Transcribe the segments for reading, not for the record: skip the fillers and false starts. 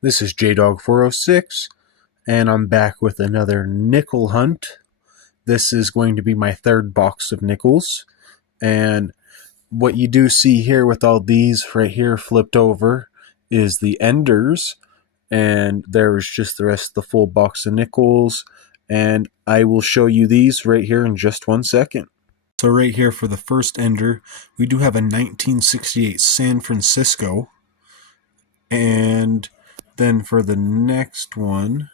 This is JDog406, and I'm back with another nickel hunt. This is going to be my third box of nickels, and what you do see here with all these right here flipped over is the enders, and there's just the rest of the full box of nickels, and I will show you these right here in just 1 second. So right here for the first ender, we do have a 1968 San Francisco. And then for the next one,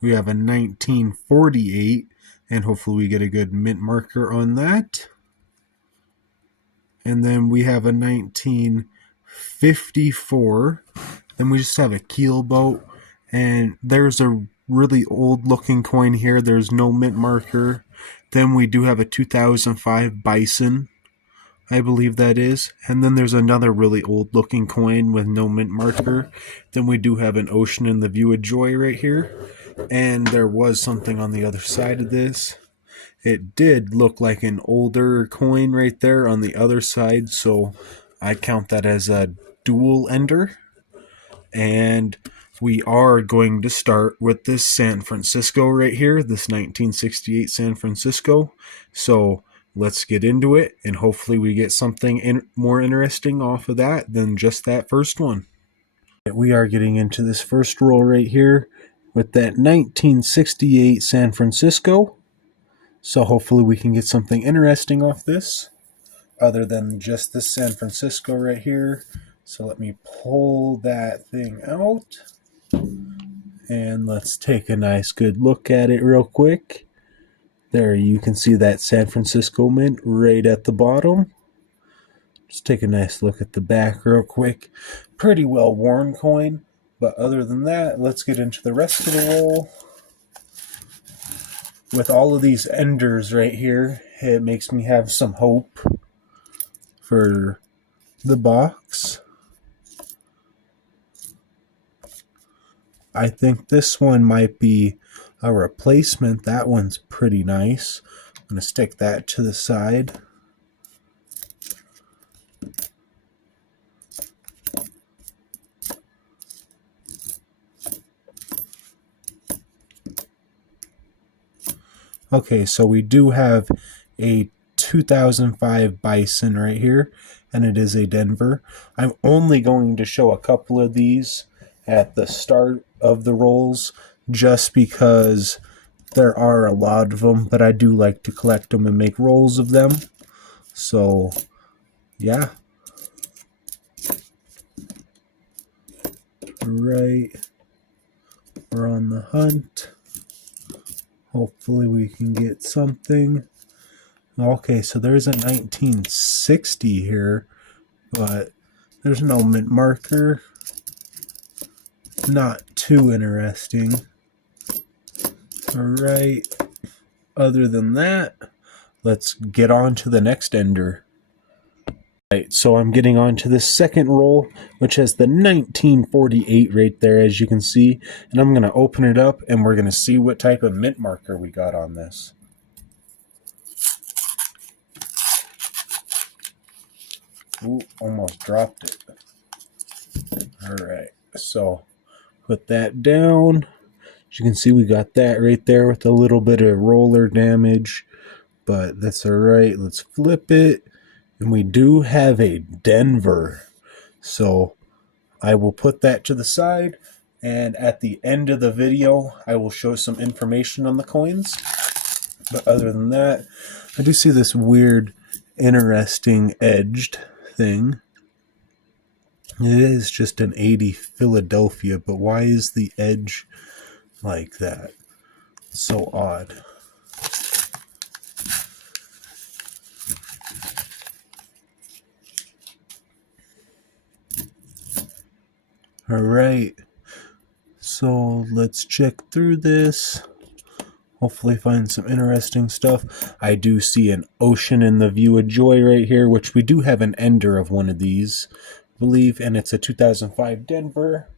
we have a 1948, and hopefully we get a good mint marker on that. And then we have a 1954. Then we just have a keelboat, and there's a really old looking coin here. There's no mint marker. Then we do have a 2005 Bison, I believe that is. And then there's another really old looking coin with no mint marker. Then we do have an Ocean in the View of Joy right here. And there was something on the other side of this. It did look like an older coin right there on the other side, so I count that as a dual ender. And we are going to start with this San Francisco right here, this 1968 San Francisco. So let's get into it, and hopefully we get something more interesting off of that than just that first one. We are getting into this first roll right here with that 1968 San Francisco. So hopefully we can get something interesting off this, other than just this San Francisco right here. So let me pull that thing out, and let's take a nice good look at it real quick. There, you can see that San Francisco mint right at the bottom. Just take a nice look at the back real quick. Pretty well worn coin, but other than that, let's get into the rest of the roll. With all of these enders right here, it makes me have some hope for the box. I think this one might be a replacement. That one's pretty nice. I'm going to stick that to the side. Okay, so we do have a 2005 Bison right here, and it is a Denver. I'm only going to show a couple of these at the start of the rolls, just because there are a lot of them, but I do like to collect them and make rolls of them. So, yeah. Right. We're on the hunt. Hopefully we can get something. Okay, so there's a 1960 here, but there's no mint marker. Not too interesting. Alright, other than that, let's get on to the next ender. Alright, so I'm getting on to the second roll, which has the 1948 right there, as you can see. And I'm going to open it up, and we're going to see what type of mint marker we got on this. Ooh, almost dropped it. Alright, so put that down. As you can see, we got that right there with a little bit of roller damage, but that's alright. Let's flip it. And we do have a Denver. So I will put that to the side, and at the end of the video, I will show some information on the coins. But other than that, I do see this weird, interesting edged thing. It is just an 80 Philadelphia, but why is the edge like that? It's so odd. Alright, so let's check through this. Hopefully find some interesting stuff. I do see an Ocean in the View of Joy right here, which we do have an ender of one of these, I believe, and it's a 2005 Denver.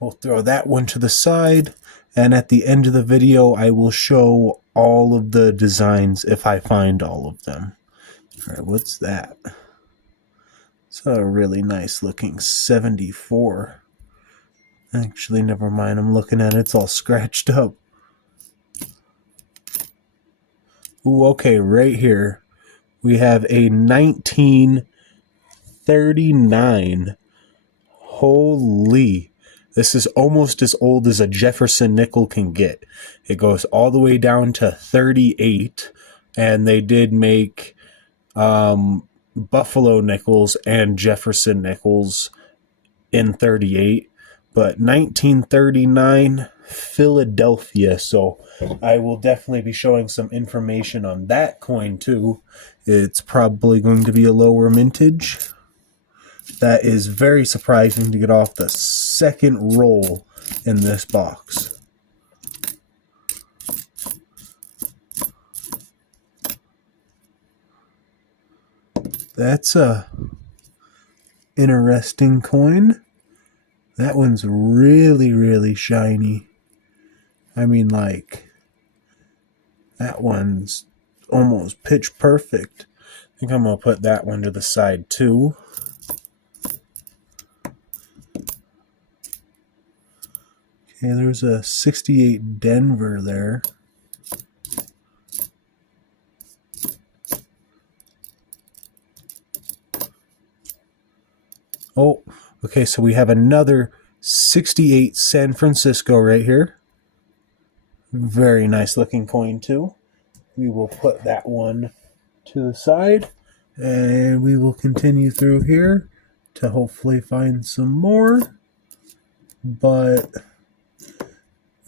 We'll throw that one to the side, and at the end of the video, I will show all of the designs if I find all of them. Alright, what's that? It's a really nice looking 74. Actually, never mind. I'm looking at it. It's all scratched up. Ooh, okay, right here. We have a 1939. Holy. This is almost as old as a Jefferson nickel can get. It goes all the way down to 38. And they did make Buffalo nickels and Jefferson nickels in 38. But 1939, Philadelphia. So I will definitely be showing some information on that coin too. It's probably going to be a lower mintage. That is very surprising to get off the second roll in this box. That's a interesting coin. That one's really, really shiny. I mean, like, that one's almost pitch perfect. I think I'm going to put that one to the side too. Okay, there's a 68 Denver there. Oh, okay, so we have another 68 San Francisco right here. Very nice looking coin too. We will put that one to the side, and we will continue through here to hopefully find some more. But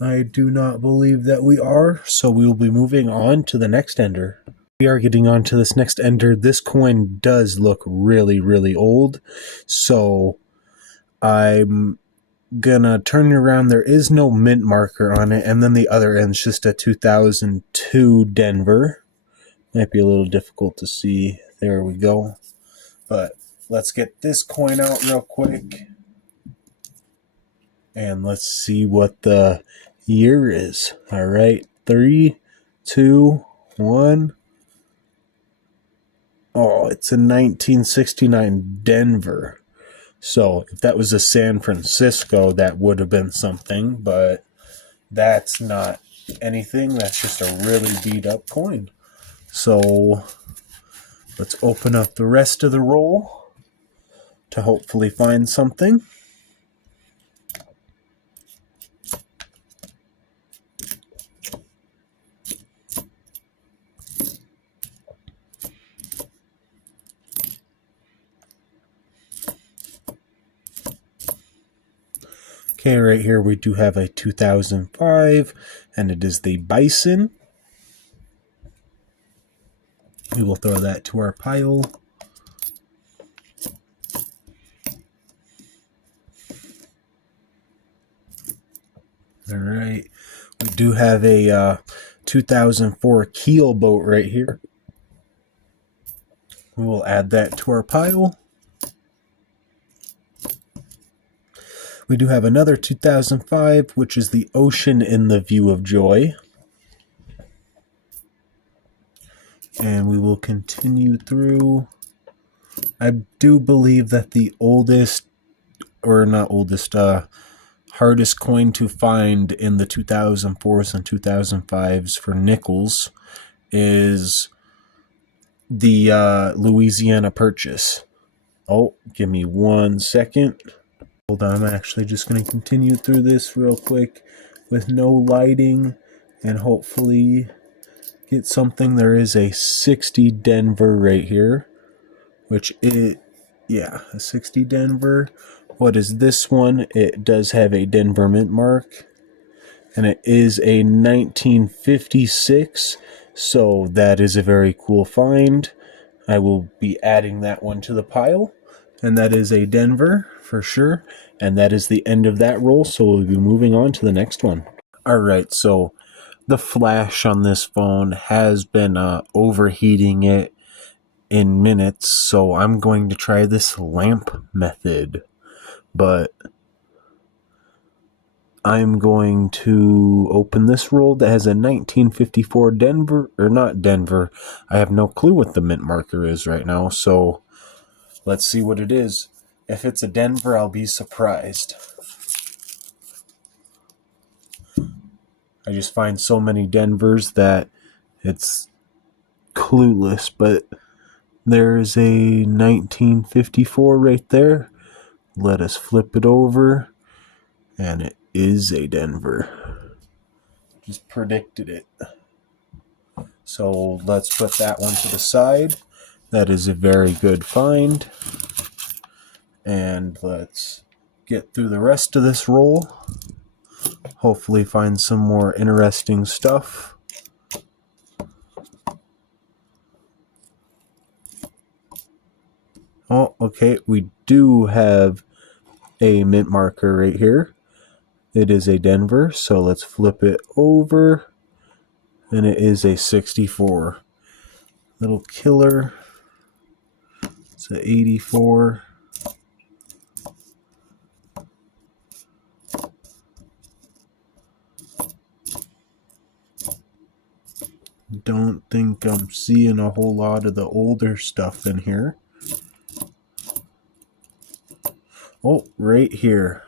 I do not believe that we are, so we will be moving on to the next ender. We are getting on to this next ender. This coin does look really, really old, so I'm gonna turn it around. There is no mint marker on it, and then the other end's just a 2002 Denver. Might be a little difficult to see. There we go. But let's get this coin out real quick, and let's see what the year is. All right, 3, 2, 1. Oh, it's a 1969 Denver. So if that was a San Francisco, that would have been something, but that's not anything. That's just a really beat up coin. So let's open up the rest of the roll to hopefully find something. Okay, right here we do have a 2005, and it is the Bison. We will throw that to our pile. All right, we do have a 2004 Keel boat right here. We will add that to our pile. We do have another 2005, which is the Ocean in the View of Joy. And we will continue through. I do believe that the oldest, or not oldest, hardest coin to find in the 2004s and 2005s for nickels is the Louisiana Purchase. Oh, give me 1 second. Hold on, I'm actually just going to continue through this real quick with no lighting and hopefully get something. There is a 60 Denver right here, which is, yeah, a 60 Denver. What is this one? It does have a Denver mint mark, and it is a 1956, so that is a very cool find. I will be adding that one to the pile, and that is a Denver for sure, and that is the end of that roll, so we'll be moving on to the next one. Alright, so the flash on this phone has been overheating it in minutes, so I'm going to try this lamp method. But I'm going to open this roll that has a 1954 Denver, or not Denver. I have no clue what the mint marker is right now, so Let's see what it is. If it's a Denver, I'll be surprised. I just find so many Denvers that it's clueless, but there's a 1954 right there. Let us flip it over, and it is a Denver. Just predicted it. So let's put that one to the side. That is a very good find. And let's get through the rest of this roll. Hopefully find some more interesting stuff. Oh, okay, we do have a mint marker right here. It is a Denver, so let's flip it over. And it is a 64. Little killer. It's an 84. Don't think I'm seeing a whole lot of the older stuff in here. Oh, right here.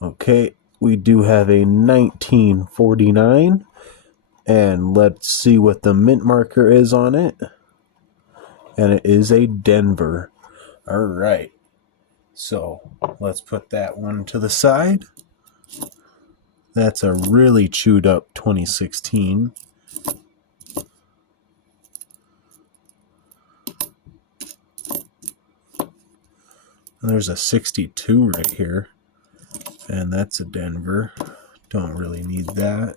Okay, we do have a 1949. And let's see what the mint marker is on it. And it is a Denver. All right. So let's put that one to the side. That's a really chewed up 2016. And there's a 62 right here. And that's a Denver. Don't really need that.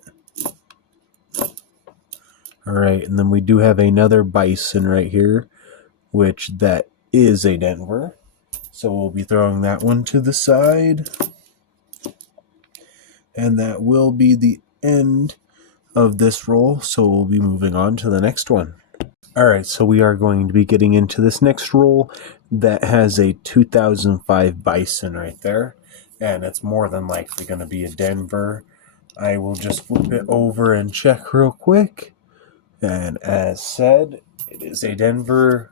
All right, and then we do have another Bison right here, which that is a Denver. So we'll be throwing that one to the side. And that will be the end of this roll, so we'll be moving on to the next one. All right, so we are going to be getting into this next roll that has a 2005 Bison right there, and it's more than likely going to be a Denver. I will just flip it over and check real quick. And as said, it is a Denver.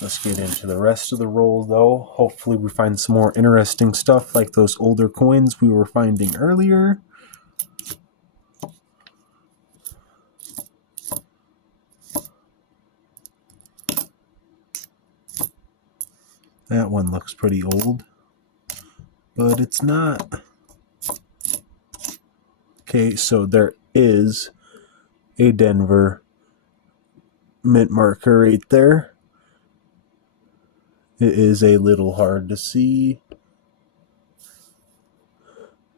Let's get into the rest of the roll, though. Hopefully we find some more interesting stuff like those older coins we were finding earlier. That one looks pretty old, but it's not. Okay, so there is a Denver mint marker right there. It is a little hard to see.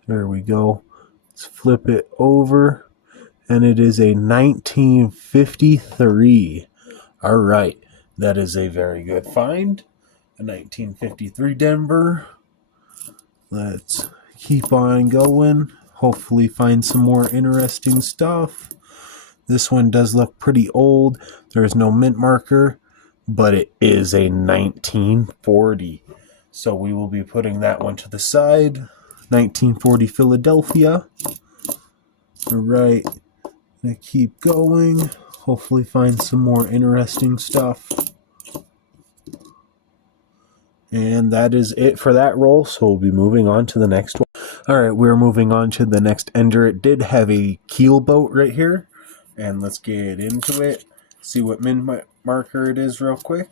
There we go. Let's flip it over. And it is a 1953. All right. That is a very good find. A 1953 Denver. Let's keep on going. Hopefully find some more interesting stuff. This one does look pretty old. There is no mint marker, but it is a 1940. So we will be putting that one to the side. 1940 Philadelphia. All right. Gonna keep going. Hopefully find some more interesting stuff. And that is it for that roll, so we'll be moving on to the next one. All right, we're moving on to the next ender. It did have a keel boat right here, and let's get into it. See what mint marker it is real quick.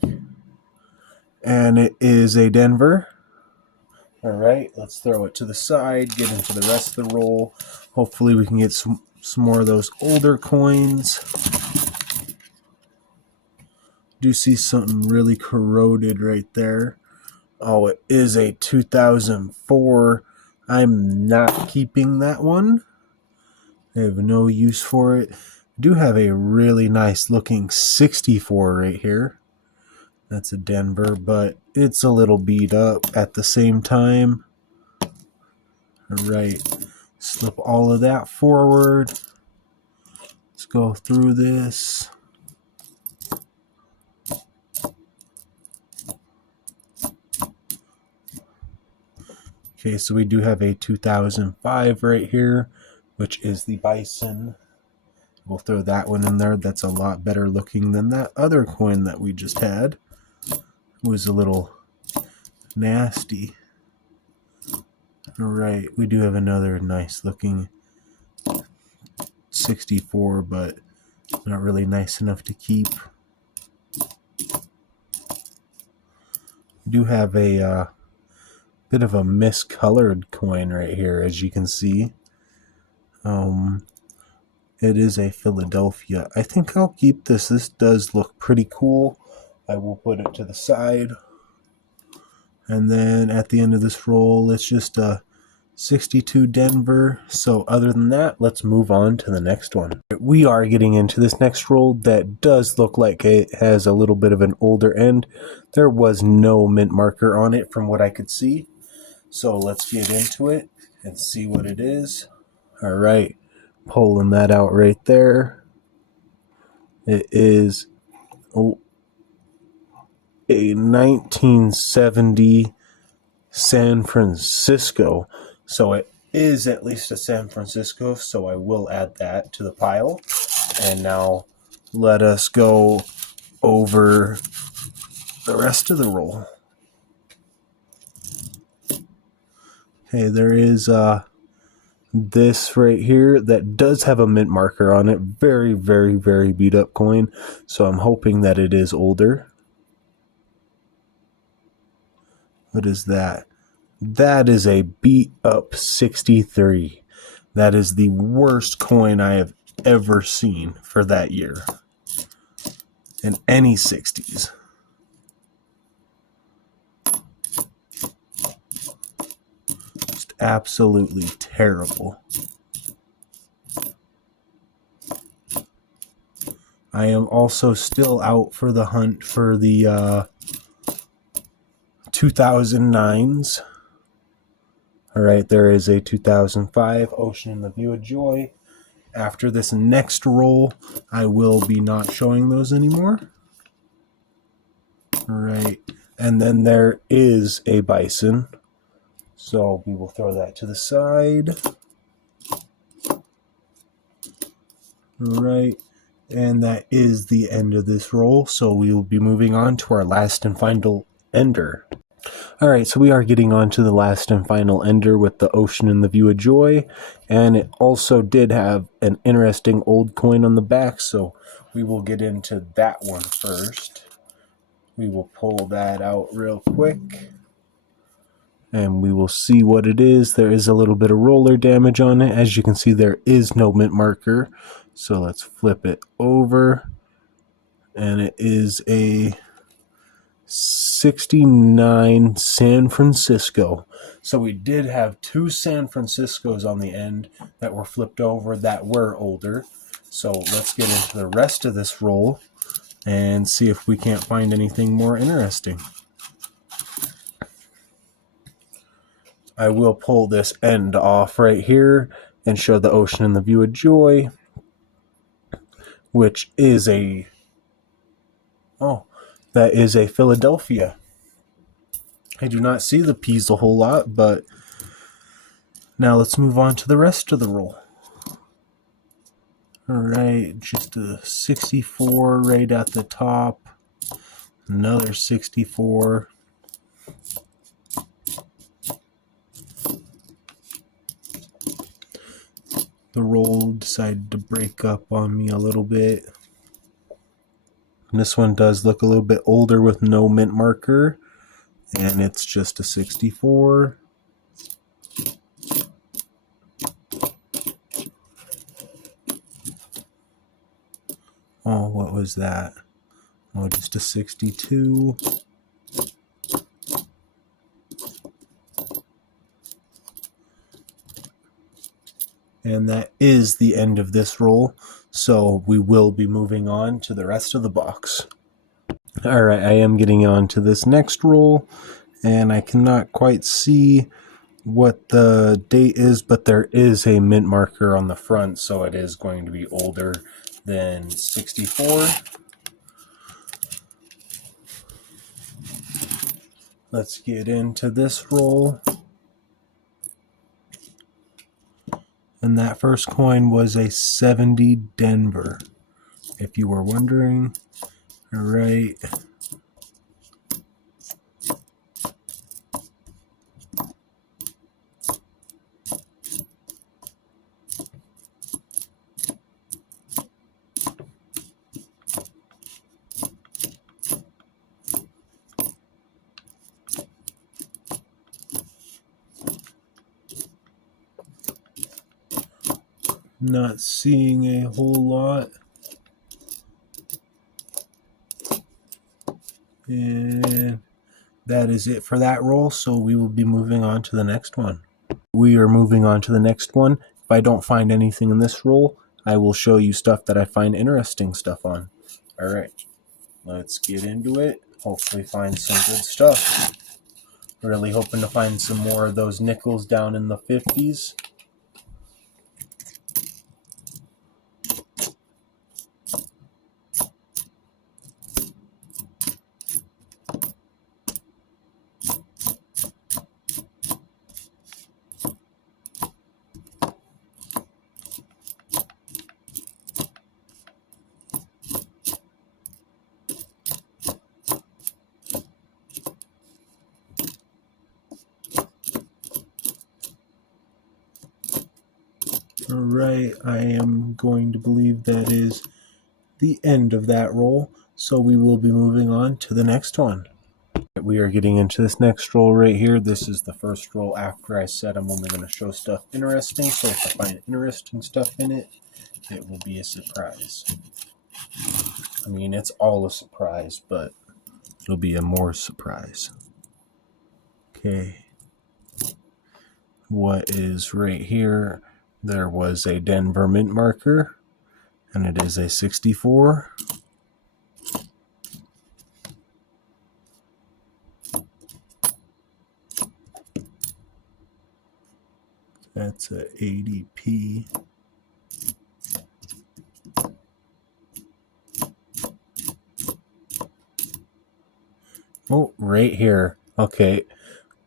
And it is a Denver. All right, let's throw it to the side, get into the rest of the roll. Hopefully we can get some more of those older coins. Do see something really corroded right there. Oh, it is a 2004. I'm not keeping that one. I have no use for it. I do have a really nice looking 64 right here. That's a Denver, but it's a little beat up at the same time. All right, slip all of that forward. Let's go through this. Okay, so we do have a 2005 right here, which is the Bison. We'll throw that one in there. That's a lot better looking than that other coin that we just had. It was a little nasty. Alright, we do have another nice looking 64, but not really nice enough to keep. We do have a bit of a miscolored coin right here, as you can see. It is a Philadelphia. I think I'll keep this. This does look pretty cool. I will put it to the side. And then at the end of this roll, it's just a 62 Denver. So other than that, let's move on to the next one. We are getting into this next roll that does look like it has a little bit of an older end. There was no mint marker on it from what I could see. So let's get into it and see what it is. All right, pulling that out right there. It is a 1970 San Francisco. So it is at least a San Francisco, so I will add that to the pile. And now let us go over the rest of the roll. Okay, there is this right here that does have a mint marker on it. Very, very, very beat up coin. So I'm hoping that it is older. What is that? That is a beat up 63. That is the worst coin I have ever seen for that year in any 60s. Just absolutely terrible. I am also still out for the hunt for the 2009s. All right, there is a 2005 Ocean in the View of Joy. After this next roll, I will be not showing those anymore. All right, and then there is a Bison. So we will throw that to the side. All right, and that is the end of this roll. So we will be moving on to our last and final ender. Alright, so we are getting on to the last and final ender with the Ocean in the View of Joy, and it also did have an interesting old coin on the back, so we will get into that one first. We will pull that out real quick, and we will see what it is. There is a little bit of roller damage on it. As you can see, there is no mint marker, so let's flip it over, and it is a 69 San Francisco. So we did have two San Franciscos on the end that were flipped over that were older. So let's get into the rest of this roll and see if we can't find anything more interesting. I will pull this end off right here and show the Ocean in the View of Joy, which is a that is a Philadelphia. I do not see the P's a whole lot, but now let's move on to the rest of the roll. Alright, just a 64 right at the top. Another 64. The roll decided to break up on me a little bit. And this one does look a little bit older with no mint marker, and it's just a 64. Oh, what was that? Oh, just a 62. And that is the end of this roll. So we will be moving on to the rest of the box. Alright, I am getting on to this next roll, and I cannot quite see what the date is, but there is a mint marker on the front, so it is going to be older than 64. Let's get into this roll. And that first coin was a 70 Denver, if you were wondering. All right. Not seeing a whole lot. And that is it for that roll, so we will be moving on to the next one. We are moving on to the next one. If I don't find anything in this roll, I will show you stuff that I find interesting stuff on. All right, let's get into it. Hopefully find some good stuff. Really hoping to find some more of those nickels down in the 50s. Alright, I am going to believe that is the end of that roll, so we will be moving on to the next one. We are getting into this next roll right here. This is the first roll after I said I'm only going to show stuff interesting, so if I find interesting stuff in it, it will be a surprise. I mean, it's all a surprise, but it'll be a more surprise. Okay. What is right here? There was a Denver mint marker, and it is a 64. That's a 80p. Oh, right here. Okay,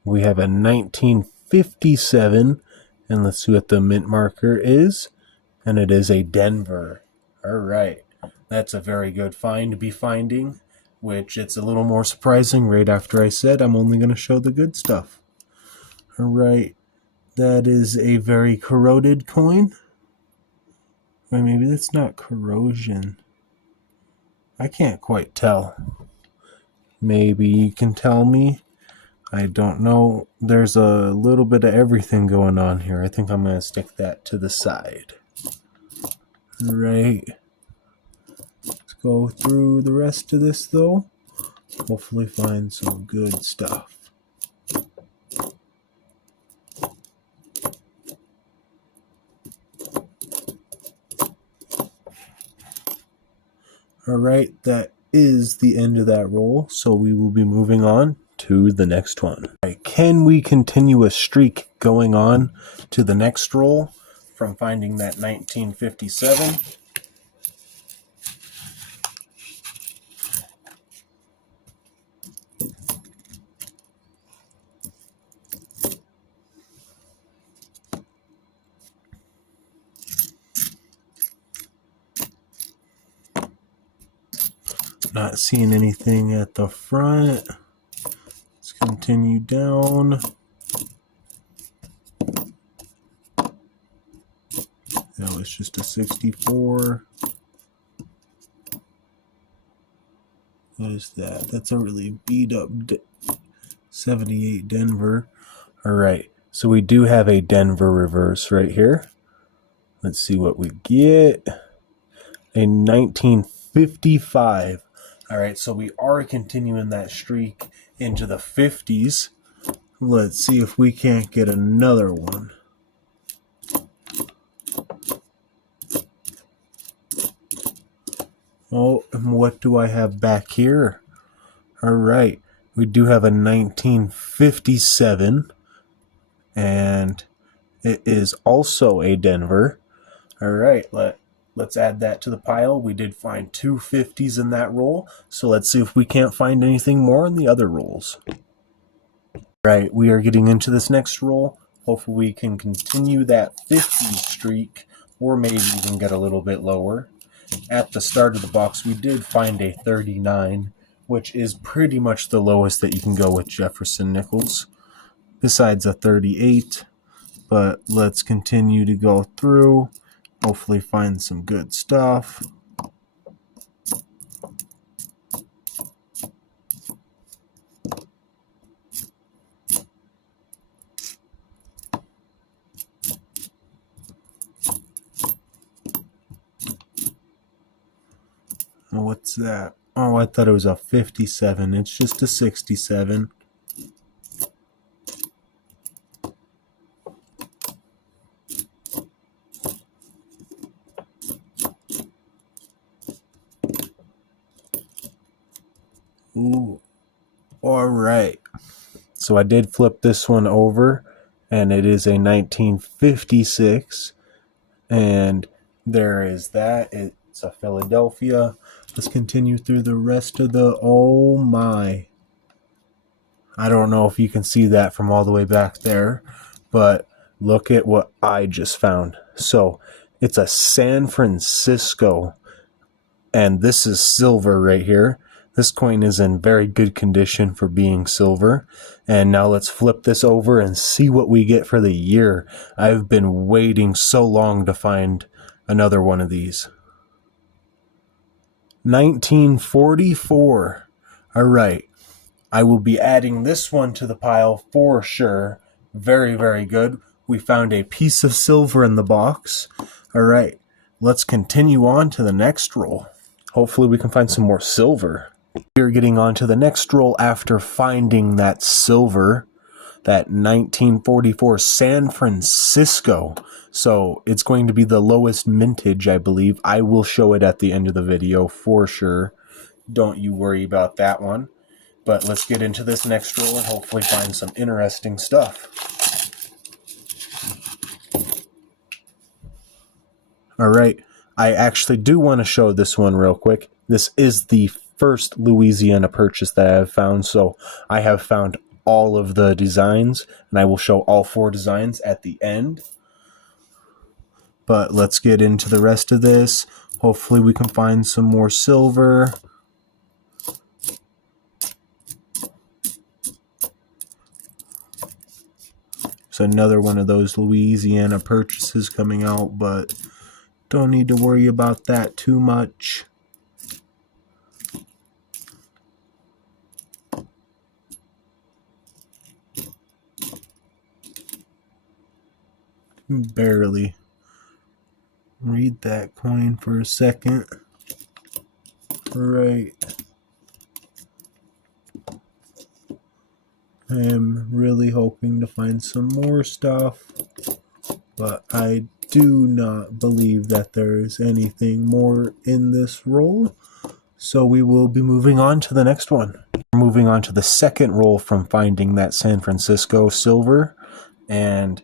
we have a 1957. And let's see what the mint marker is. And it is a Denver. All right. That's a very good find to be finding, which it's a little more surprising right after I said I'm only going to show the good stuff. All right. That is a very corroded coin. Or maybe that's not corrosion. I can't quite tell. Maybe you can tell me. I don't know. There's a little bit of everything going on here. I think I'm going to stick that to the side. Right. Let's go through the rest of this, though. Hopefully find some good stuff. Alright, that is the end of that roll, so we will be moving on to the next one. Right, can we continue a streak going on to the next roll from finding that 1957? Not seeing anything at the front. Let's continue down. That was just a 64. What is that? That's a really beat up 78 Denver. All right, so we do have a Denver reverse right here. Let's see what we get. A 1955. All right, so we are continuing that streak into the 50s. Let's see if we can't get another one. Oh, and what do I have back here? All right, we do have a 1957, and it is also a Denver. All right, let's add that to the pile. We did find two 50s in that roll, so let's see if we can't find anything more in the other rolls. All right, we are getting into this next roll. Hopefully we can continue that 50 streak, or maybe even get a little bit lower. At the start of the box, we did find a 39, which is pretty much the lowest that you can go with Jefferson Nichols, besides a 38. But let's continue to go through, hopefully find some good stuff. What's that? Oh, I thought it was a 57. It's just a 67. Ooh. All right. So I did flip this one over, and it is a 1956. And there is that. It's a Philadelphia. Let's continue through the rest of the... Oh my. I don't know if you can see that from all the way back there, but look at what I just found. So it's a San Francisco, and this is silver right here. This coin is in very good condition for being silver. And now let's flip this over and see what we get for the year. I've been waiting so long to find another one of these. 1944. All right. I will be adding this one to the pile for sure. Very, very good. We found a piece of silver in the box. All right. Let's continue on to the next roll. Hopefully we can find some more silver. We're getting on to the next roll after finding that silver, that 1944 San Francisco. So it's going to be the lowest mintage, I believe. I will show it at the end of the video for sure. Don't you worry about that one. But let's get into this next roll and hopefully find some interesting stuff. All right. I actually do want to show this one real quick. This is the first Louisiana purchase that I have found. So I have found all of the designs, and I will show all 4 designs at the end. But let's get into the rest of this. Hopefully we can find some more silver. It's another one of those Louisiana purchases coming out, but don't need to worry about that too much. Barely read that coin for a second. Right. I am really hoping to find some more stuff, but I do not believe that there is anything more in this roll. So we will be moving on to the next one. We're moving on to the second roll from finding that San Francisco silver, and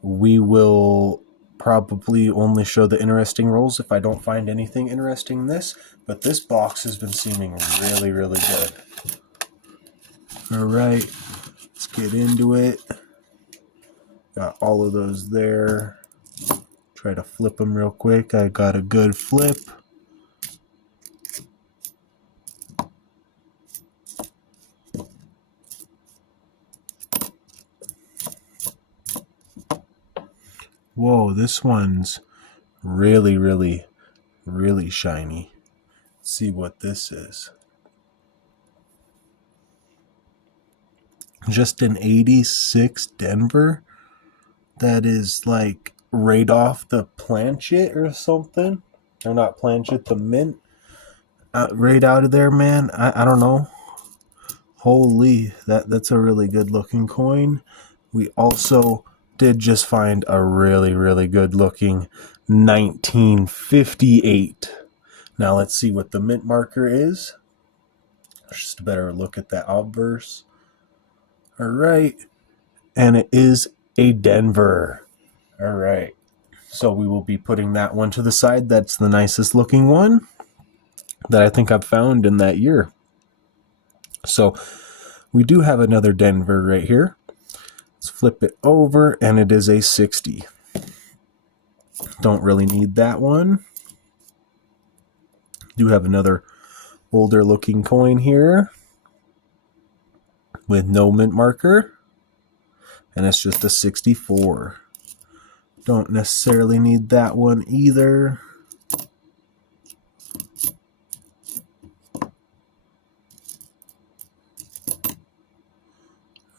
we will probably only show the interesting rolls if I don't find anything interesting in this, but this box has been seeming really, really good. All right, let's get into it. Got all of those there. Try to flip them real quick. I got a good flip. Whoa, this one's really, really, really shiny. Let's see what this is. Just an 86 Denver. That is like right off the planchet or something. Or not planchet, the mint. Right out of there, man. I don't know. Holy, that's a really good looking coin. We also did just find a really, really good looking 1958. Now let's see what the mint marker is. Just a better look at that obverse. All right. And it is a Denver. All right. So we will be putting that one to the side. That's the nicest looking one that I think I've found in that year. So we do have another Denver right here. Let's flip it over, and it is a 60. Don't really need that one. Do have another older looking coin here with no mint marker, and it's just a 64. Don't necessarily need that one either.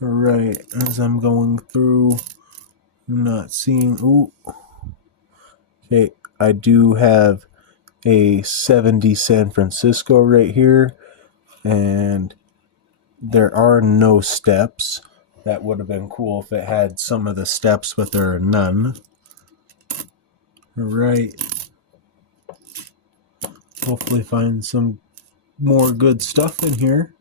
Alright, as I'm going through, I'm not seeing. Ooh. Okay, I do have a 70 San Francisco right here, and there are no steps. That would have been cool if it had some of the steps, but there are none. Alright. Hopefully find some more good stuff in here.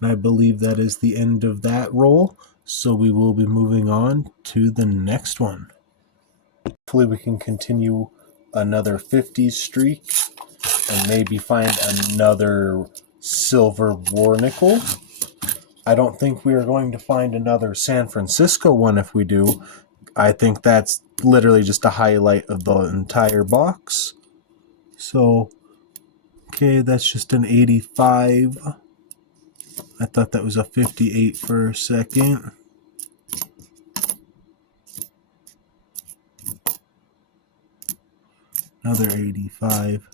And I believe that is the end of that roll, so we will be moving on to the next one. Hopefully we can continue another 50s streak and maybe find another silver war nickel. I don't think we are going to find another San Francisco one. If we do, I think that's literally just a highlight of the entire box. So, okay, that's just an 85. I thought that was a 58 for a second. Another 85.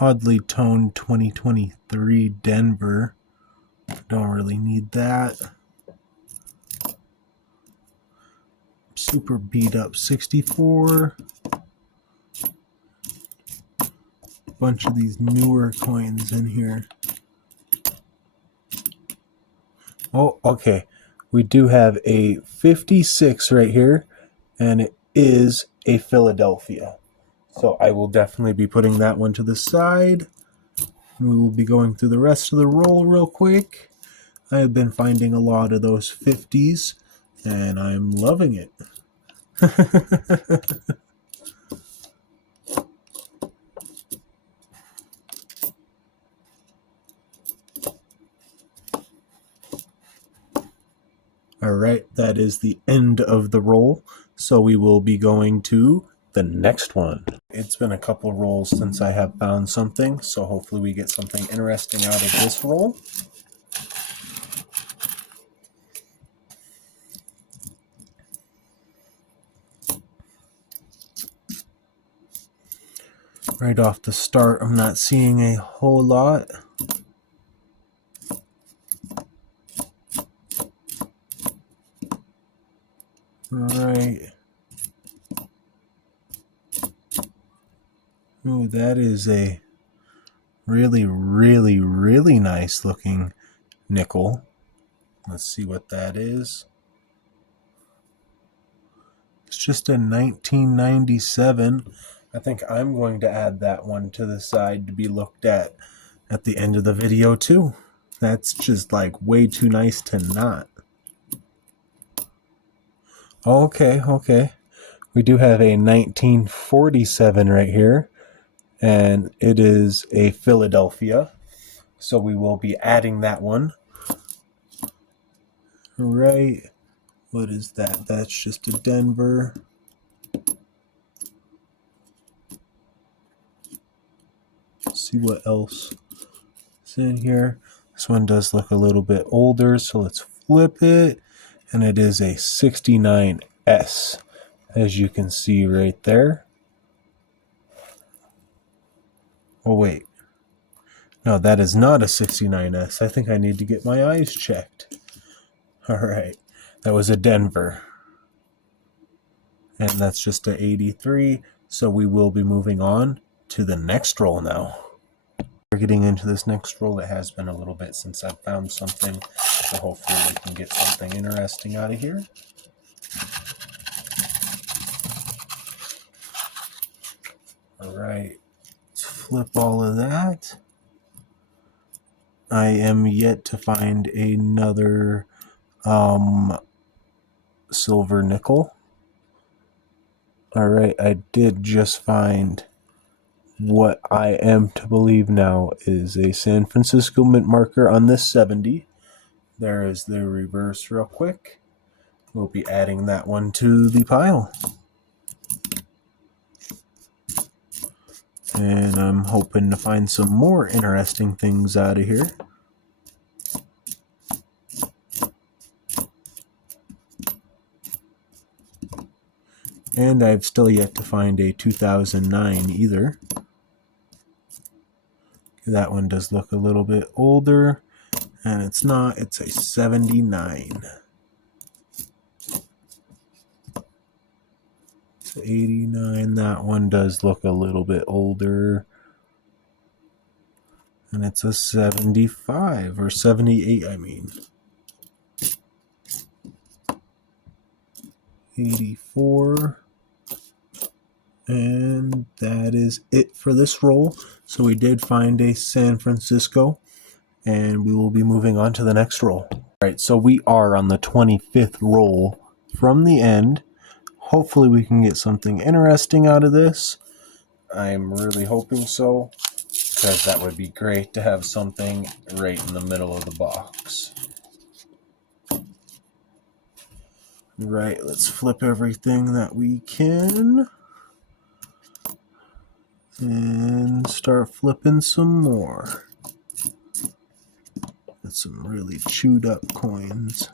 Oddly toned 2023 Denver. Don't really need that. Super beat up 64. Bunch of these newer coins in here. Oh, okay. We do have a 56 right here, and it is a Philadelphia. So I will definitely be putting that one to the side. We will be going through the rest of the roll real quick. I have been finding a lot of those 50s, and I'm loving it. Alright, that is the end of the roll, so we will be going to the next one. It's been a couple rolls since I have found something, so hopefully we get something interesting out of this roll. Right off the start, I'm not seeing a whole lot. Right. Ooh, that is a really, really, really nice looking nickel. Let's see what that is. It's just a 1997. I think I'm going to add that one to the side to be looked at the end of the video too. That's just like way too nice to not. Okay, okay. We do have a 1947 right here, and it is a Philadelphia. So we will be adding that one. Right. What is that? That's just a Denver. Let's see what else is in here. This one does look a little bit older, so let's flip it. And it is a 69S, as you can see right there. Oh, wait. No, that is not a 69S. I think I need to get my eyes checked. All right. That was a Denver. And that's just a 83. So we will be moving on to the next roll now. We're getting into this next roll. It has been a little bit since I've found something, so hopefully we can get something interesting out of here. All right, let's flip all of that. I am yet to find another silver nickel. All right, I did just find what I am to believe now is a San Francisco mint marker on this 70. There is the reverse real quick. We'll be adding that one to the pile. And I'm hoping to find some more interesting things out of here. And I've still yet to find a 2009 either. That one does look a little bit older, and it's not, it's a 79. It's 89, that one does look a little bit older. And it's a 75, or 78, I mean. 84. And that is it for this roll. So we did find a San Francisco, and we will be moving on to the next roll. All right, so we are on the 25th roll from the end. Hopefully we can get something interesting out of this. I'm really hoping so, because that would be great to have something right in the middle of the box. Right, let's flip everything that we can. And start flipping some more. That's some really chewed up coins.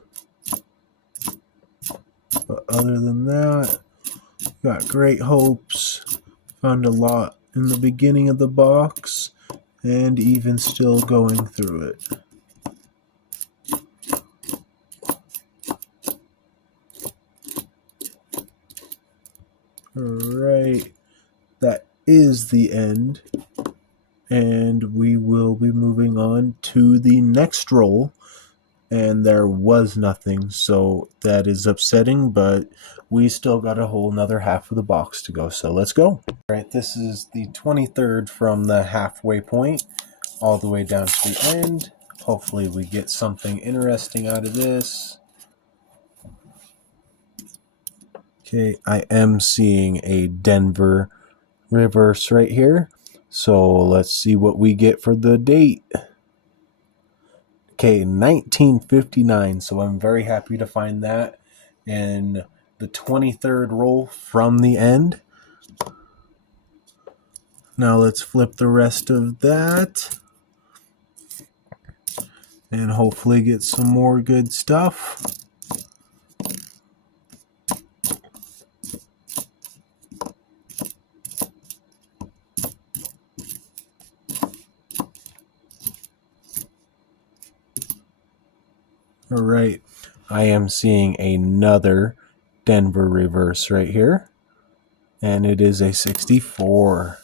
But other than that, got great hopes. Found a lot in the beginning of the box, and even still going through it. Alright, that is the end, and we will be moving on to the next roll. And there was nothing, so that is upsetting, but we still got a whole nother half of the box to go, so let's go. All right, this is the 23rd from the halfway point all the way down to the end. Hopefully we get something interesting out of this. Okay, I am seeing a Denver reverse right here, so let's see what we get for the date. Okay, 1959, so I'm very happy to find that in the 23rd roll from the end. Now let's flip the rest of that and hopefully get some more good stuff. All right, I am seeing another Denver reverse right here, and it is a 64.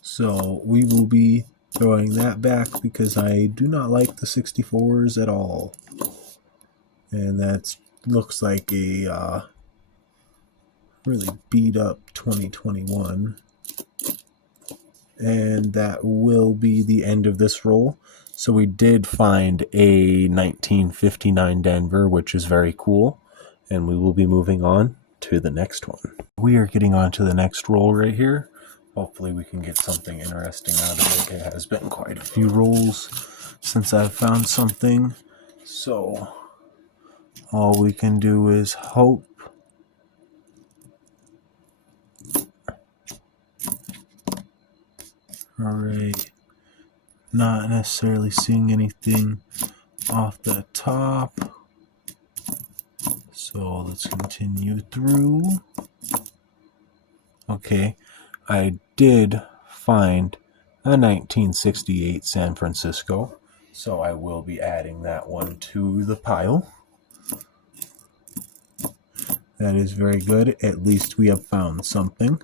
So we will be throwing that back because I do not like the 64s at all. And that looks like a really beat up 2021. And that will be the end of this roll. So we did find a 1959 Denver, which is very cool. And we will be moving on to the next one. We are getting on to the next roll right here. Hopefully we can get something interesting out of it. It has been quite a few rolls since I've found something. So all we can do is hope. Alright. Not necessarily seeing anything off the top. So let's continue through. Okay, I did find a 1968 San Francisco, so I will be adding that one to the pile. That is very good. At least we have found something.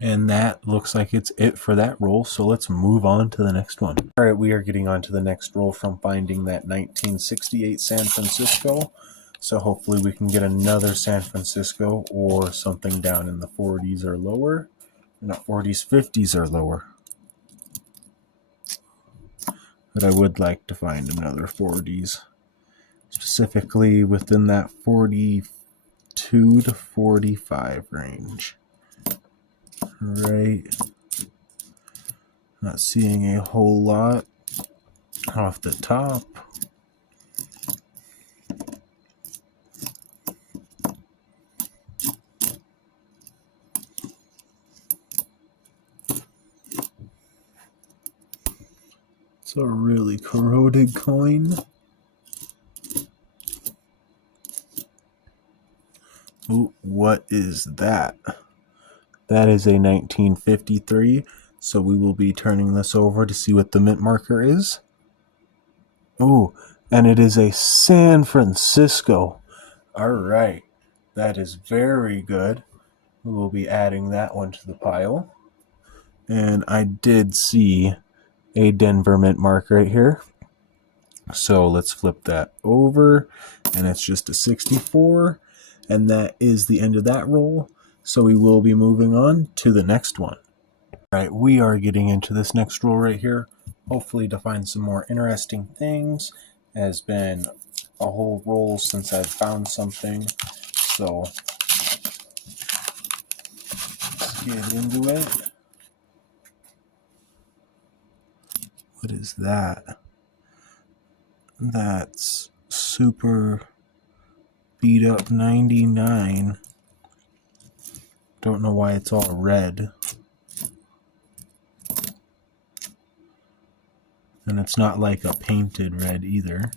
And that looks like it's it for that roll, so let's move on to the next one. All right, we are getting on to the next roll from finding that 1968 San Francisco. So hopefully we can get another San Francisco or something down in the 40s or lower. Not 40s, 50s or lower. But I would like to find another 40s. Specifically within that 42 to 45 range. Right. Not seeing a whole lot off the top. It's a really corroded coin. Ooh, what is that? That is a 1953, so we will be turning this over to see what the mint marker is. Ooh, and it is a San Francisco. All right, that is very good. We will be adding that one to the pile. And I did see a Denver mint mark right here. So let's flip that over, and it's just a 64, and that is the end of that roll. So we will be moving on to the next one. All right, we are getting into this next roll right here, hopefully to find some more interesting things. It has been a whole roll since I've found something, so let's get into it. What is that? That's super beat up 99. Don't know why it's all red. And it's not like a painted red either.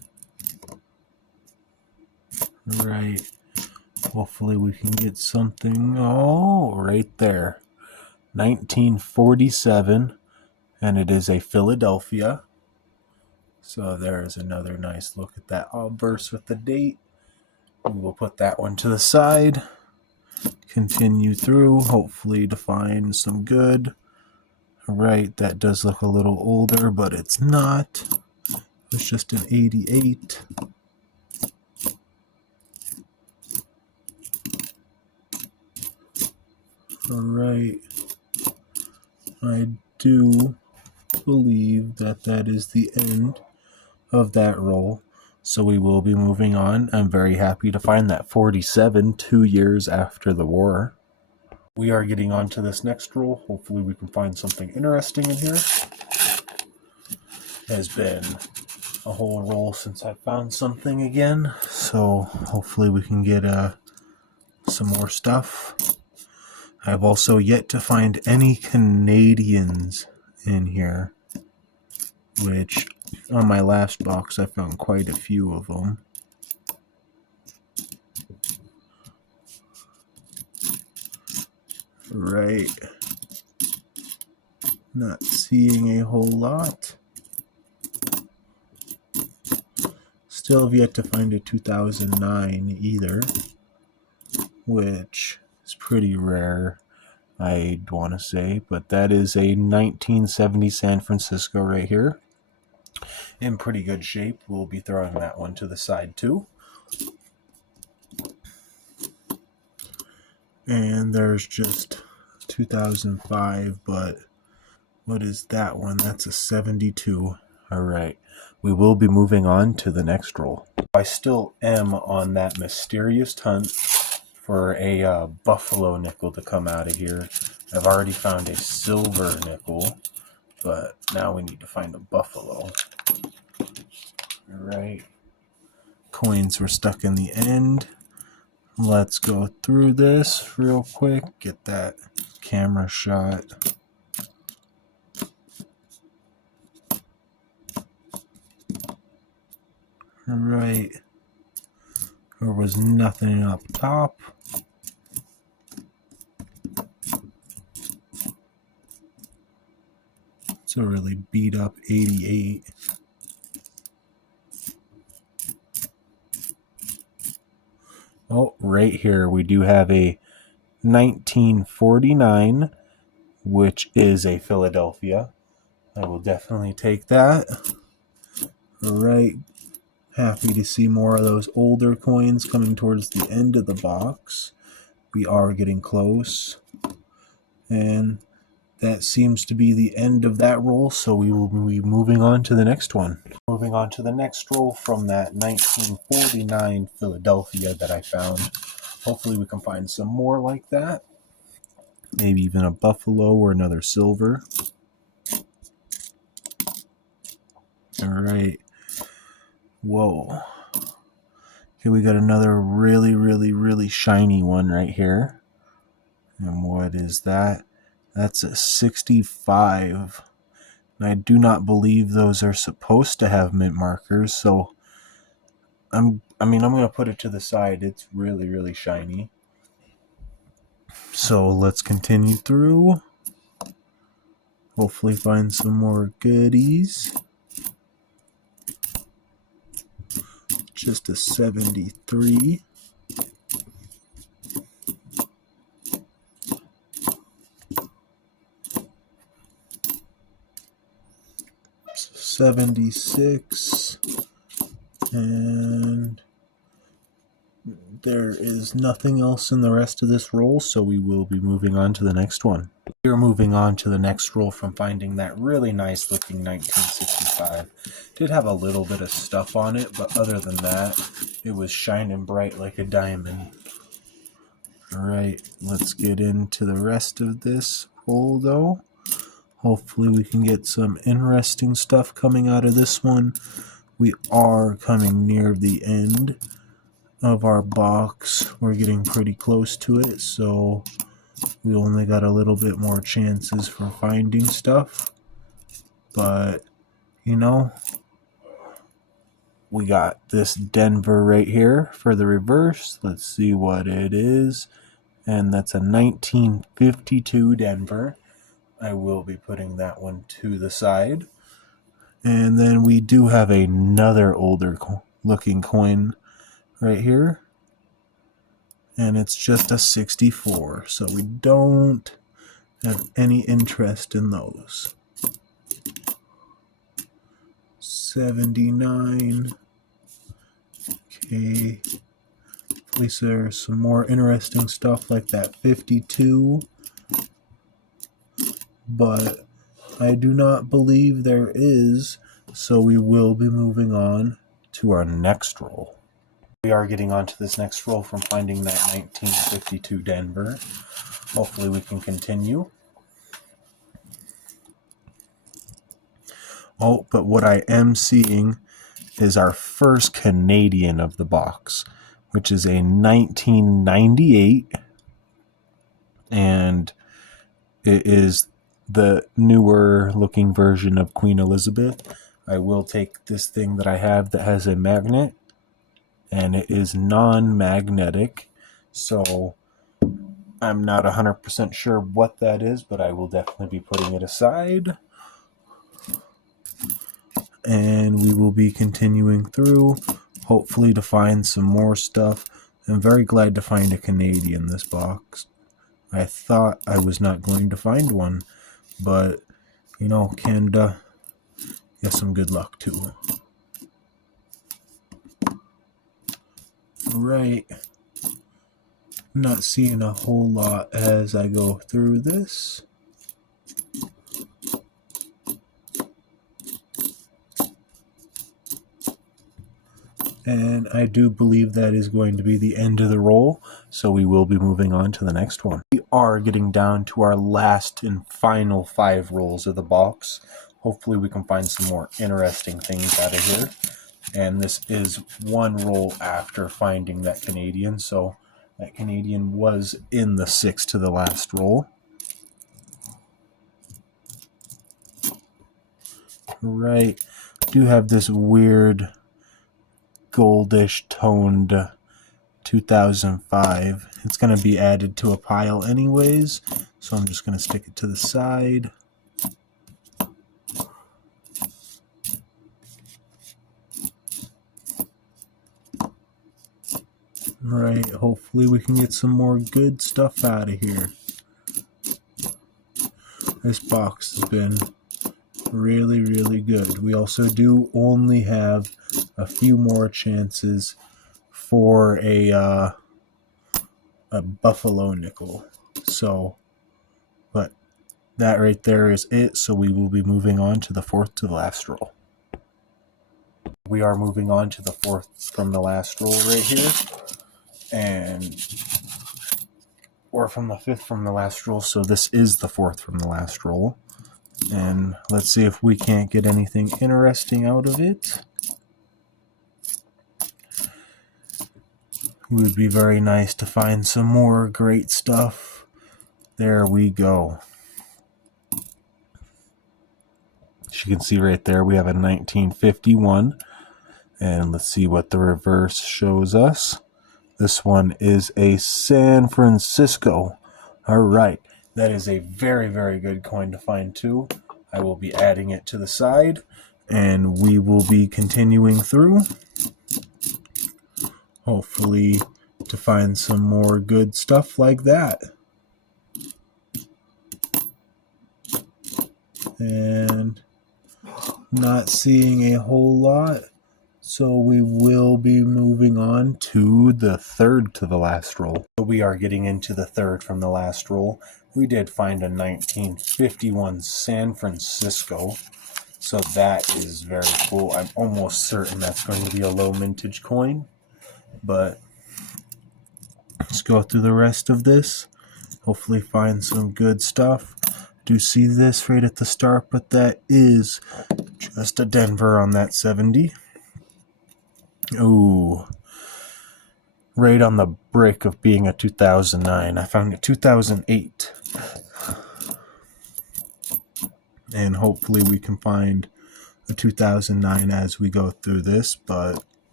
Right. Hopefully we can get something. Oh, right there. 1947. And it is a Philadelphia. So there's another nice look at that obverse with the date. We will put that one to the side. Continue through, hopefully to find some good. Right, that does look a little older, but it's not. It's just an 88. All right. I do believe that that is the end of that roll. So we will be moving on. I'm very happy to find that 47 2 years after the war. We are getting on to this next roll. Hopefully we can find something interesting in here. It has been a whole roll since I found something again. So hopefully we can get some more stuff. I've also yet to find any Canadians in here, which on my last box I found quite a few of them. Right. Not seeing a whole lot. Still have yet to find a 2009 either, which is pretty rare, I'd want to say. But that is a 1970 San Francisco right here. In pretty good shape. We'll be throwing that one to the side too. And there's just 2005, but what is that one? That's a 72. All right. We will be moving on to the next roll. I still am on that mysterious hunt for a buffalo nickel to come out of here. I've already found a silver nickel, but now we need to find a buffalo. All right. Coins were stuck in the end. Let's go through this real quick. Get that camera shot. All right. There was nothing up top. It's a really beat up 88. Oh, right here we do have a 1949, which is a Philadelphia. I will definitely take that. All right. Happy to see more of those older coins coming towards the end of the box. We are getting close. And that seems to be the end of that roll, so we will be moving on to the next one. Moving on to the next roll from that 1949 Philadelphia that I found. Hopefully we can find some more like that. Maybe even a Buffalo or another silver. All right. Whoa. Okay, we got another really, really, really shiny one right here. And what is that? That's a 65. And I do not believe those are supposed to have mint markers, so I'm going to put it to the side. It's really, really shiny. So let's continue through. Hopefully find some more goodies. Just a 73. 76. And there is nothing else in the rest of this roll, so we will be moving on to the next one. We're moving on to the next roll from finding that really nice looking 1965. Did have a little bit of stuff on it, but other than that, it was shining bright like a diamond. Alright, let's get into the rest of this roll though. Hopefully we can get some interesting stuff coming out of this one. We are coming near the end of our box. We're getting pretty close to it, so we only got a little bit more chances for finding stuff. But, you know, we got this Denver right here for the reverse. Let's see what it is. And that's a 1952 Denver. I will be putting that one to the side. And then we do have another older looking coin right here. And it's just a 64. So we don't have any interest in those. 79. Okay. At least there's some more interesting stuff like that 52. But I do not believe there is, so we will be moving on to our next roll. We are getting onto this next roll from finding that 1952 Denver. Hopefully we can continue. Oh, but what I am seeing is our first Canadian of the box, which is a 1998, and it is the newer looking version of Queen Elizabeth. I will take this thing that I have that has a magnet, and it is non-magnetic, so I'm not 100% sure what that is, but I will definitely be putting it aside. And we will be continuing through, hopefully to find some more stuff. I'm very glad to find a Canadian in this box. I thought I was not going to find one, but, you know, Canada has some good luck too. Right. Not seeing a whole lot as I go through this. And I do believe that is going to be the end of the roll, so we will be moving on to the next one. We are getting down to our last and final 5 rolls of the box. Hopefully we can find some more interesting things out of here. And this is one roll after finding that Canadian, so that Canadian was in the 6th to the last roll. Right, do have this weird goldish toned 2005. It's going to be added to a pile anyways, so I'm just going to stick it to the side. Right, hopefully we can get some more good stuff out of here. This box has been really, really good. We also do only have a few more chances for a buffalo nickel. So, but that right there is it. So we will be moving on to the fourth to the last roll. We are moving on to the fourth from the last roll right here. And or from the fifth from the last roll. So this is the fourth from the last roll. And let's see if we can't get anything interesting out of it. It would be very nice to find some more great stuff. There we go. As you can see right there, we have a 1951. And let's see what the reverse shows us. This one is a San Francisco. All right. That is a very, very good coin to find too. I will be adding it to the side, and we will be continuing through, hopefully to find some more good stuff like that. And not seeing a whole lot, so we will be moving on to the third to the last roll. We are getting into the third from the last roll. We did find a 1951 San Francisco, so that is very cool. I'm almost certain that's going to be a low mintage coin, but let's go through the rest of this. Hopefully find some good stuff. Do see this right at the start, but that is just a Denver on that 70. Ooh, right on the brick of being a 2009. I found a 2008. And hopefully we can find a 2009 as we go through this, but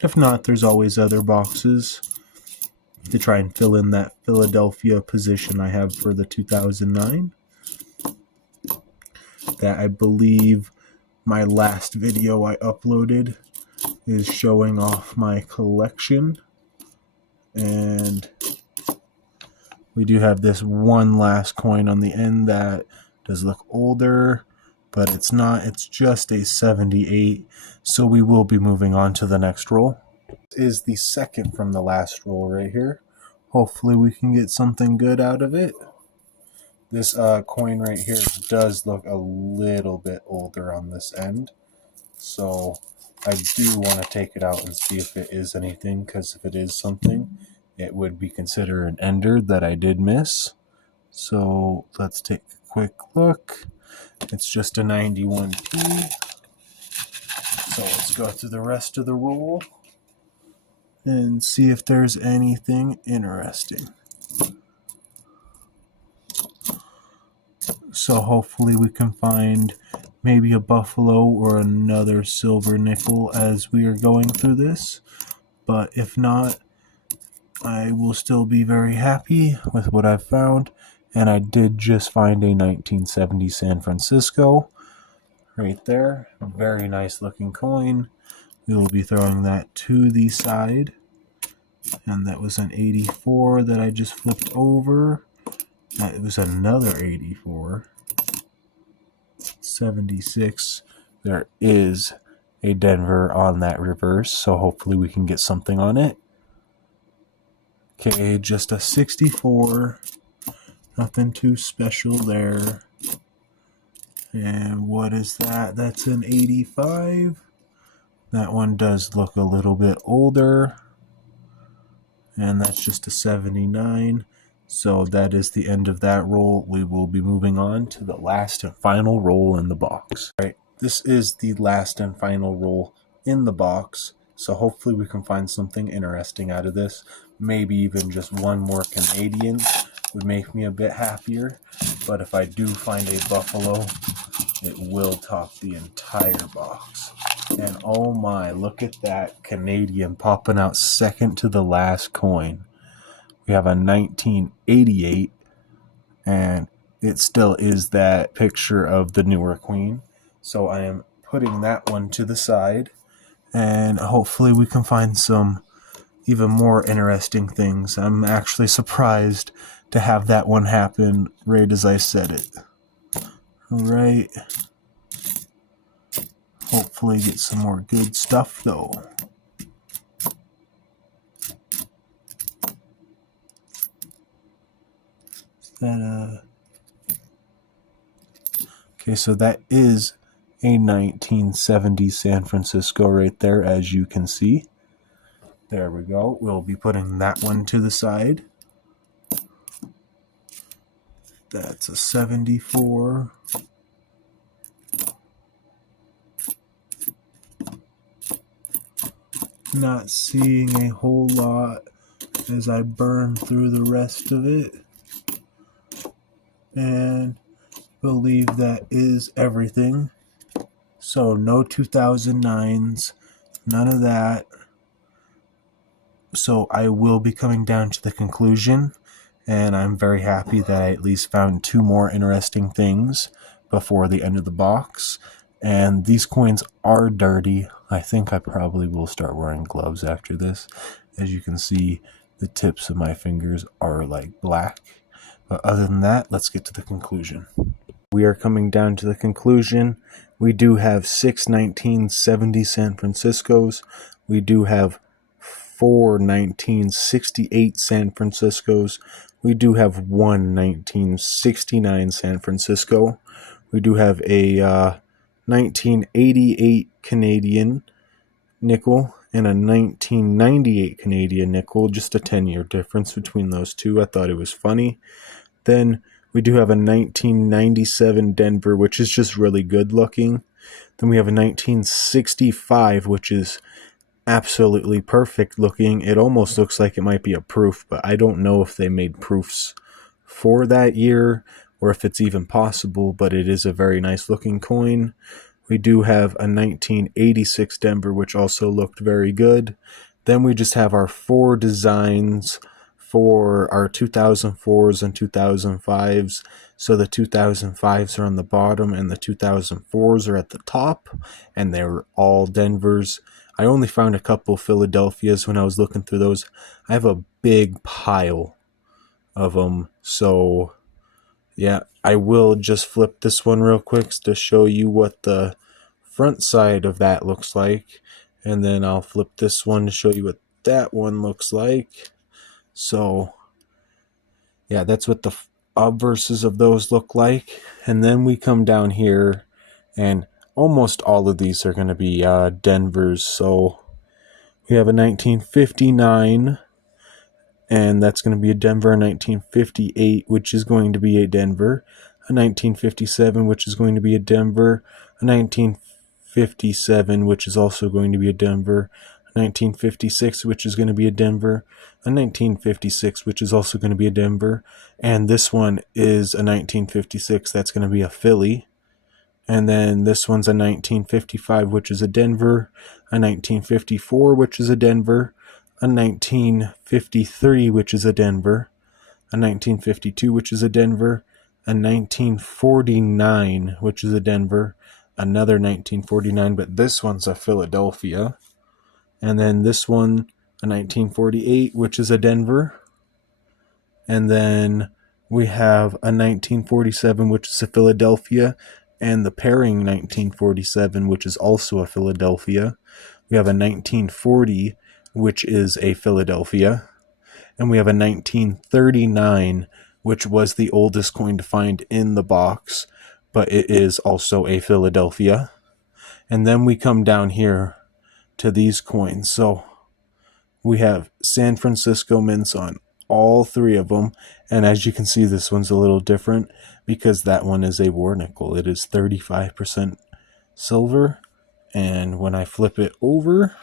if not, there's always other boxes to try and fill in that Philadelphia position I have for the 2009. That I believe my last video I uploaded is showing off my collection. And we do have this one last coin on the end that does look older, but it's not. It's just a 78. So we will be moving on to the next roll. This is the second from the last roll right here. Hopefully we can get something good out of it. This coin right here does look a little bit older on this end. So I do want to take it out and see if it is anything, because if it is something, it would be considered an ender that I did miss. So let's take a quick look. It's just a 91p. So let's go through the rest of the roll and see if there's anything interesting. So hopefully we can find maybe a buffalo or another silver nickel as we are going through this. But if not, I will still be very happy with what I've found. And I did just find a 1970 San Francisco right there. Very nice looking coin. We will be throwing that to the side. And that was an 84 that I just flipped over. It was another 84. 76. There is a Denver on that reverse, so hopefully we can get something on it. Okay, just a 64. Nothing too special there. And what is that? That's an 85. That one does look a little bit older. And that's just a 79. So that is the end of that roll. We will be moving on to the last and final roll in the box. All right, this is the last and final roll in the box. So hopefully we can find something interesting out of this. Maybe even just one more Canadian would make me a bit happier. But if I do find a buffalo, it will top the entire box. And oh my, look at that Canadian popping out second to the last coin. We have a 1988, and it still is that picture of the newer queen. So I am putting that one to the side, and hopefully we can find some even more interesting things. I'm actually surprised to have that one happen right as I said it. All right. Hopefully get some more good stuff though. Okay, so that is a 1970 San Francisco right there, as you can see. There we go. We'll be putting that one to the side. That's a 74. Not seeing a whole lot as I burn through the rest of it. And believe that is everything. So no 2009s, none of that. So I will be coming down to the conclusion, and I'm very happy that I at least found two more interesting things before the end of the box. And these coins are dirty. I think I probably will start wearing gloves after this. As you can see, the tips of my fingers are like black. But other than that, let's get to the conclusion. We are coming down to the conclusion. We do have 6 1970 San Franciscos. We do have 4 1968 San Franciscos. We do have 1 1969 San Francisco. We do have a 1988 Canadian nickel and a 1998 Canadian nickel. Just a 10-year difference between those two. I thought it was funny. Then we do have a 1997 Denver, which is just really good looking. Then we have a 1965, which is absolutely perfect looking. It almost looks like it might be a proof, but I don't know if they made proofs for that year or if it's even possible, but it is a very nice looking coin. We do have a 1986 Denver, which also looked very good. Then we just have our 4 designs for our 2004s and 2005s. So the 2005s are on the bottom and the 2004s are at the top, and they're all Denvers. I only found a couple Philadelphias when I was looking through those. I have a big pile of them. So yeah, I will just flip this one real quick to show you what the front side of that looks like. And then I'll flip this one to show you what that one looks like. So yeah, that's what the obverses of those look like. And then we come down here, and almost all of these are going to be Denvers. So we have a 1959, and that's going to be a Denver. A 1958, which is going to be a Denver. A 1957, which is going to be a Denver. A 1957, which is also going to be a Denver. A 1956, which is going to be a Denver. A 1956, which is also going to be a Denver. And this one is a 1956, that's going to be a Philly. And then this one's a 1955, which is a Denver. A 1954, which is a Denver. A 1953, which is a Denver. A 1952, which is a Denver. A 1949, which is a Denver. Another 1949, but this one's a Philadelphia. And then this one, a 1948, which is a Denver. And then we have a 1947, which is a Philadelphia, and the pairing 1947, which is also a Philadelphia. We have a 1940, which is a Philadelphia. And we have a 1939, which was the oldest coin to find in the box, but it is also a Philadelphia. And then we come down here to these coins. So we have San Francisco mints on all 3 of them, and as you can see, this one's a little different because that one is a war nickel. It is 35% silver, and when I flip it over,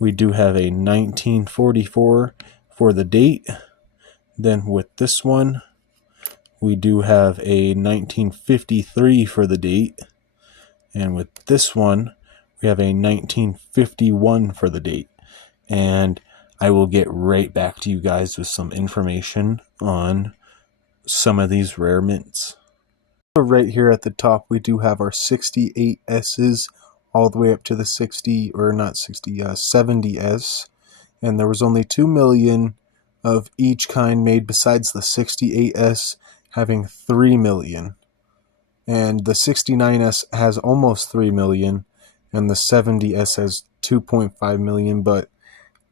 we do have a 1944 for the date. Then with this one, we do have a 1953 for the date, and with this one, we have a 1951 for the date. And I will get right back to you guys with some information on some of these rare mints. So right here at the top, we do have our 68S's all the way up to the 70S. And there was only 2 million of each kind made, besides the 68S having 3 million. And the 69S has almost 3 million. and the 70S has 2.5 million, but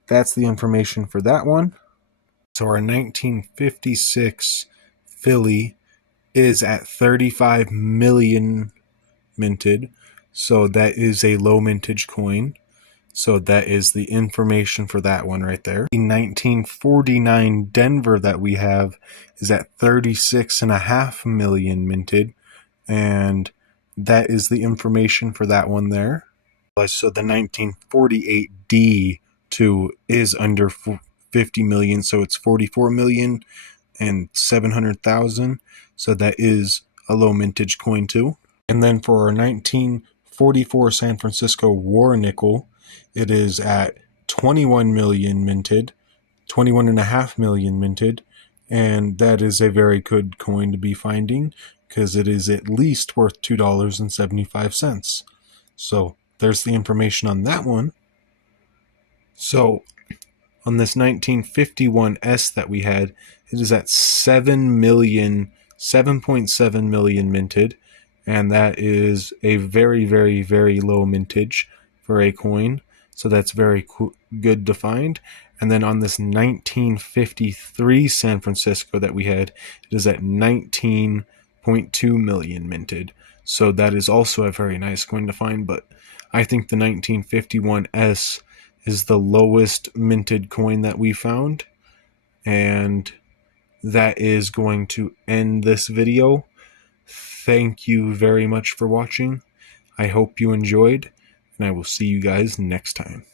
that's the information for that one. So our 1956 Philly is at 35 million minted, so that is a low mintage coin. So that is the information for that one right there. The 1949 Denver that we have is at 36.5 million minted, and that is the information for that one there. So the 1948 D2 is under 50 million, so it's 44 million and 700,000. So that is a low mintage coin too. And then for our 1944 San Francisco War Nickel, it is at 21 million minted, 21.5 million minted, and that is a very good coin to be finding because it is at least worth $2.75. So there's the information on that one. So on this 1951 S that we had, it is at 7.7 million minted, and that is a very, very, very low mintage for a coin. So that's very good to find. And then on this 1953 San Francisco that we had, it is at 19.2 million minted. So that is also a very nice coin to find, but I think the 1951 S is the lowest minted coin that we found. And that is going to end this video. Thank you very much for watching. I hope you enjoyed, and I will see you guys next time.